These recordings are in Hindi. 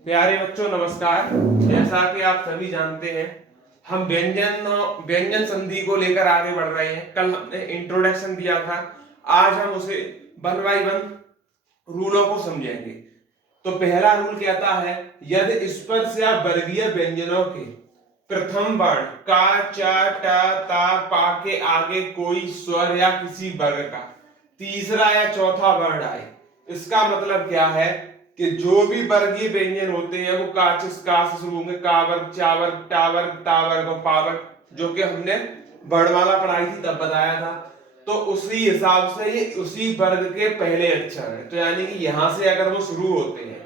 प्यारे बच्चों नमस्कार। जैसा कि आप सभी जानते हैं, हम व्यंजन संधि को लेकर आगे बढ़ रहे हैं। कल हमने इंट्रोडक्शन दिया था, आज हम उसे वन बाय वन रूलों को समझेंगे। तो पहला रूल कहता है, यदि स्पर्श या वर्गीय व्यंजनों के प्रथम वर्ण का, चा, टा, ता, पा के आगे कोई स्वर या किसी वर्ग का तीसरा या चौथा वर्ण आए। इसका मतलब क्या है कि जो भी वर्गीय व्यंजन होते हैं वो का से शुरू होंगे, का वर्ग, चा वर्ग, टा वर्ग, ता वर्ग और पा वर्ग, जो कि हमने वर्णमाला पढ़ाई थी तब बताया था। तो उसी हिसाब से ये उसी वर्ग के पहले अक्षर है। तो यानी कि यहां से अगर वो शुरू होते हैं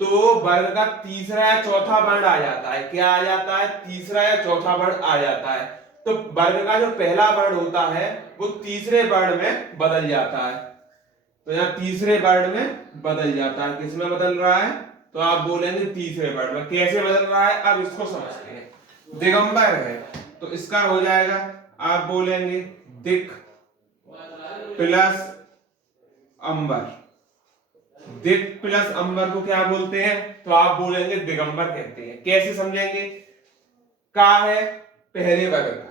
तो वर्ग का तीसरा या चौथा वर्ण आ जाता है। क्या आ जाता है? तीसरा या चौथा वर्ण आ जाता है। तो वर्ग का जो पहला वर्ण होता है वो तीसरे वर्ण में बदल जाता है। तो यहाँ तीसरे वर्ण में बदल जाता है। किस में बदल रहा है? तो आप बोलेंगे तीसरे वर्ण में। कैसे बदल रहा है अब इसको समझते हैं। दिगंबर है तो इसका हो जाएगा, आप बोलेंगे दिक प्लस अंबर। दिक प्लस अंबर को क्या बोलते हैं? तो आप बोलेंगे दिगंबर कहते हैं। कैसे समझेंगे? का है पहले वर्ग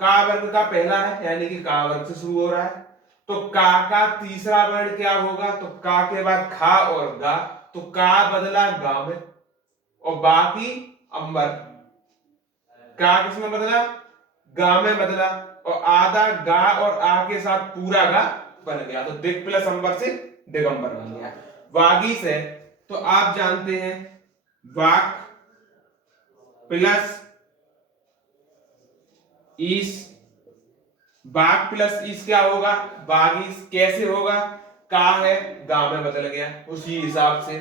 का वर्ग का पहला है, यानी कि का वर्ग से शुरू हो रहा है। तो का तीसरा वर्ण क्या होगा? तो का के बाद खा और गा, तो का बदला गा में, और बाकी अंबर। का किसमें बदला? गा में बदला, और आधा गा और आ के साथ पूरा गा बन गया। तो दिक प्लस अंबर से दिगंबर बन गया। वागीश है तो आप जानते हैं वाक प्लस ईस। बाग प्लस ईस क्या होगा? बागीस। कैसे होगा? का है गा में बदल गया उसी हिसाब से।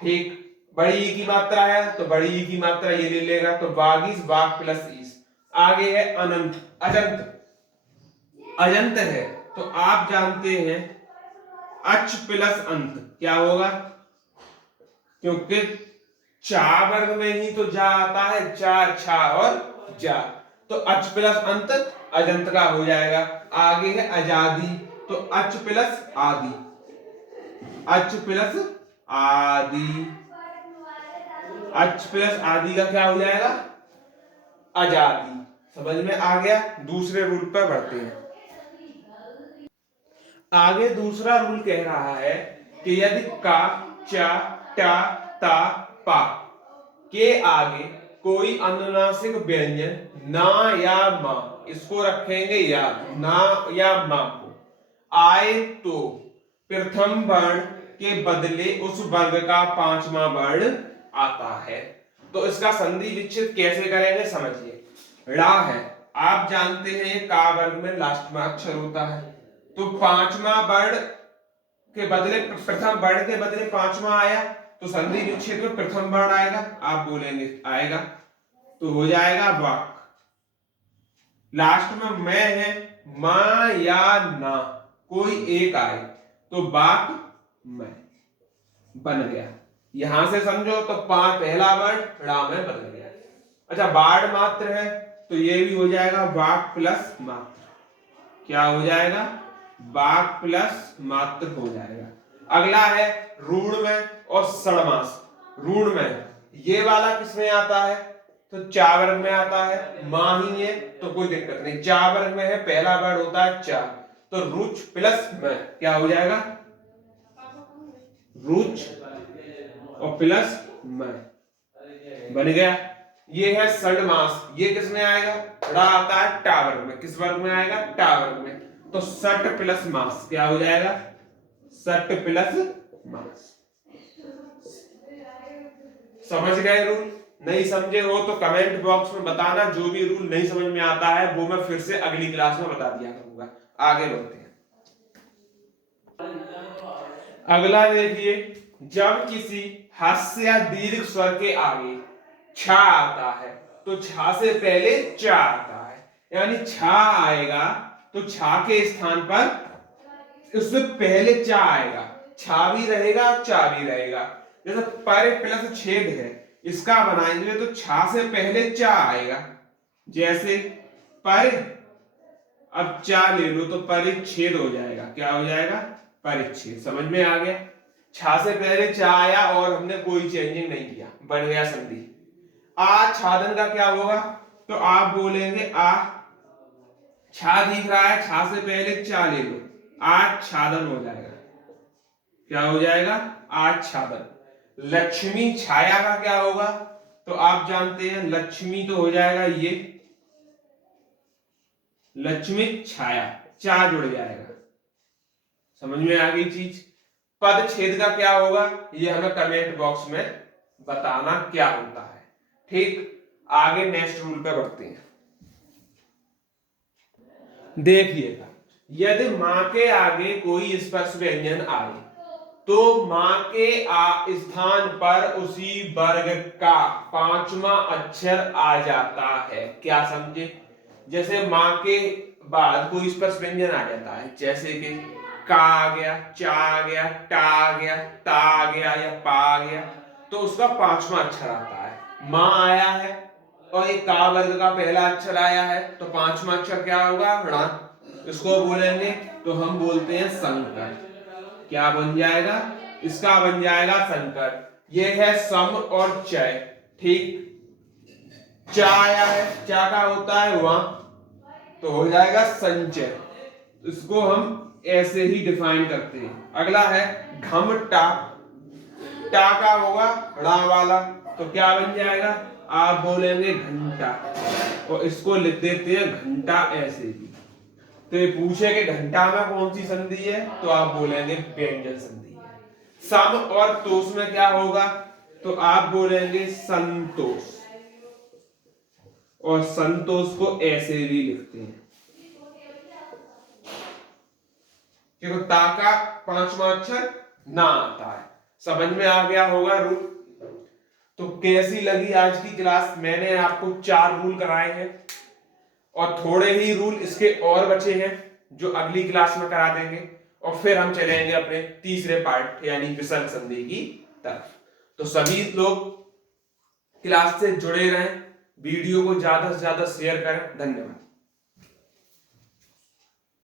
ठीक, बड़ी ई की मात्रा है तो बड़ी ई की मात्रा ये ले लेगा। तो बागीस बाग प्लस ईस। आगे है अनंत, अजंत। अजंत है तो आप जानते हैं अच प्लस अंत क्या होगा? क्योंकि चा वर्ग में ही तो जा आता है, चा, छा और जा। तो अच प्लस अंत अजंत का हो जाएगा। आगे है आजादी, तो अच प्लस आदि। अच प्लस आदि, अच प्लस आदि का क्या हो जाएगा? आजादी। समझ में आ गया? दूसरे रूल पर बढ़ते हैं। आगे दूसरा रूल कह रहा है कि यदि का, चा, टा, ता, पा के आगे कोई अनुनासिक व्यंजन ना या मा, इसको रखेंगे याद, ना या मा को आए तो प्रथम वर्ण के बदले उस वर्ग का पांचवा वर्ण आता है। तो इसका संधि विच्छेद कैसे करेंगे समझिए। ड़ा है, आप जानते हैं का वर्ग में लास्ट में अक्षर होता है। तो पांचवा वर्ण के बदले प्रथम वर्ण के बदले पांचवा आया तो संधि विच्छेद में प्रथम वर्ण आएगा। आप बोलेंगे आएगा तो हो जाएगा वाक। लास्ट में मैं है, मां या ना कोई एक आए तो बाक मैं बन गया। यहां से समझो तो पहला वर्ण ड़ा में बदल गया। अच्छा, बाढ़ मात्र है तो ये भी हो जाएगा वाक प्लस मात्र। क्या हो जाएगा? वाक प्लस मात्र हो जाएगा। अगला है रूढ़ में और सड़मास। रूढ़ में ये वाला किसमें आता है? तो चा वर्ग में आता है। मां ही है तो कोई दिक्कत नहीं। चा वर्ग में है, पहला वर्ड होता है चा, तो रुच प्लस में क्या हो जाएगा? रुच और प्लस में बन गया। ये है सड़मास, ये किसमें आएगा? ड़ा आता है टा वर्ग में। किस वर्ग में आएगा? टा वर्ग में। तो सट प्लस मास क्या हो जाएगा? सट प्लस मास। समझ गए रूल? नहीं समझे हो तो कमेंट बॉक्स में बताना। जो भी रूल नहीं समझ में आता है वो मैं फिर से अगली क्लास में बता दिया करूंगा। आगे बढ़ते हैं। अगला देखिए, जब किसी हास्य या दीर्घ स्वर के आगे छा आता है तो छा से पहले चा आता है। यानी छा आएगा तो छा के स्थान पर उससे पहले चा आएगा। छा भी रहेगा और चा भी रहेगा। जैसे पर प्लस छेद है, इसका बनाएंगे तो छा से पहले चा आएगा। जैसे पर, अब चा ले लो तो परिच्छेद हो जाएगा। क्या हो जाएगा? परिच्छेद। समझ में आ गया? छा से पहले चा आया और हमने कोई चेंजिंग नहीं किया, बन गया संधि। आच्छादन का क्या होगा, तो आप बोलेंगे आ, छा दिख रहा है, छा से पहले चा ले लो, आच्छादन हो जाएगा। क्या हो जाएगा, आच्छादन। लक्ष्मी छाया का क्या होगा, तो आप जानते हैं लक्ष्मी तो हो जाएगा ये लक्ष्मी छाया, चा जुड़ जाएगा। समझ में आ गई चीज। पद छेद का क्या होगा, ये हमें कमेंट बॉक्स में बताना क्या होता है। ठीक, आगे नेक्स्ट रूल पे बढ़ते हैं। देखिएगा, यदि मां के आगे कोई स्पर्श व्यंजन आए तो मां के स्थान पर उसी वर्ग का 5वां अक्षर आ जाता है। क्या समझे, जैसे मां के बाद कोई स्पर्श व्यंजन आ जाता है, जैसे कि का आ गया, चा आ गया, टा आ गया, ता आ गया या पा आ गया, तो उसका 5वां अक्षर आता है। मां आया है और एक का वर्ग का पहला अक्षर आया है, तो 5वां अक्षर क्या होगा, ण। इसको बोलेंगे तो हम बोलते हैं संकर। क्या बन जाएगा, इसका बन जाएगा संकर। यह है सम और चय। ठीक, चा आया है, चा का होता है वहां, तो हो जाएगा संचय। इसको हम ऐसे ही डिफाइन करते हैं। अगला है घमटा, टा का होगा ड़ा वाला, तो क्या बन जाएगा, आप बोलेंगे घंटा, और इसको लिख देते हैं घंटा ऐसे भी। तो ये पूछे कि घंटा में कौन सी संधि है, तो आप बोलेंगे व्यंजन संधि है। सम और तोष में क्या होगा, तो आप बोलेंगे संतोष, और संतोष को ऐसे भी लिखते हैं क्योंकि ता का 5वां अक्षर ना आता है। समझ में आ गया होगा रूल। तो कैसी लगी आज की क्लास, मैंने आपको 4 रूल कराए हैं और थोड़े ही रूल इसके और बचे हैं जो अगली क्लास में करा देंगे, और फिर हम चलेंगे अपने तीसरे पार्ट यानी विसर्ग संधि की तरफ। तो सभी लोग क्लास से जुड़े रहें, वीडियो को ज्यादा से ज्यादा शेयर करें। धन्यवाद।